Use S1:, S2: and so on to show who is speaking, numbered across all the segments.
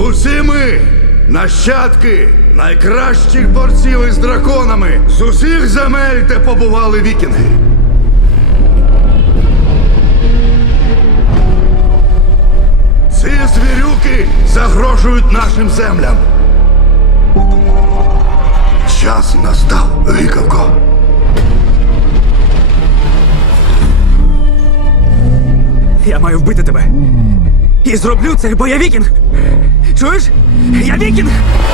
S1: Усі ми нащадки найкращих борців із драконами з усіх земель, де побували вікінги. Ці звірюки загрожують нашим землям. Час настав, гикавко.
S2: Я маю вбити тебе. І зроблю це, бо я вікінг. Чуєш? Я вікінг!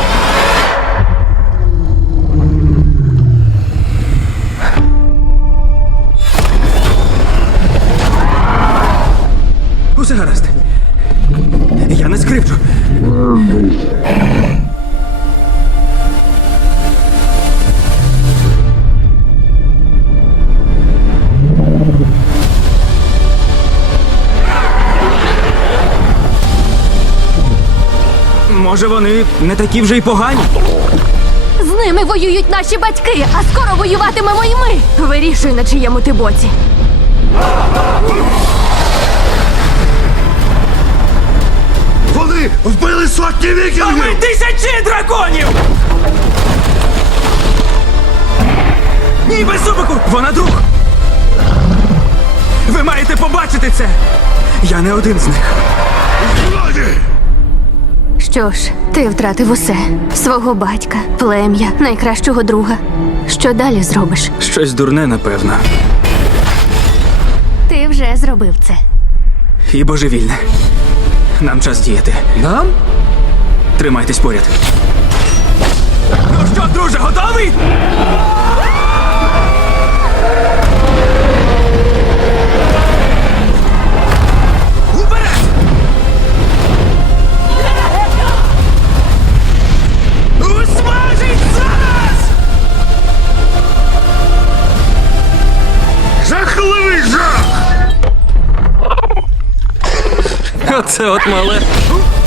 S2: Усе гаразд. Я не скривджу. Може, вони не такі вже й погані?
S3: З ними воюють наші батьки, а скоро воюватимемо і ми. Вирішуй, на чиєму ти боці.
S1: Вони вбили сотні
S2: А ми
S1: вікінгів!
S2: тисячі драконів! Ні, без зубику! Вона друг! Ви маєте побачити це! Я не один з них.
S1: Годі!
S3: Що ж, ти втратив усе: свого батька, плем'я, найкращого друга. Що далі зробиш?
S2: Щось дурне, напевно.
S3: Ти вже зробив це.
S2: І божевільне. Нам час діяти. Нам? Тримайтесь поряд. Ну що, друже, готовий? Уперед! Усмажить зараз!
S1: Жахливий жах!
S2: Оце от мале.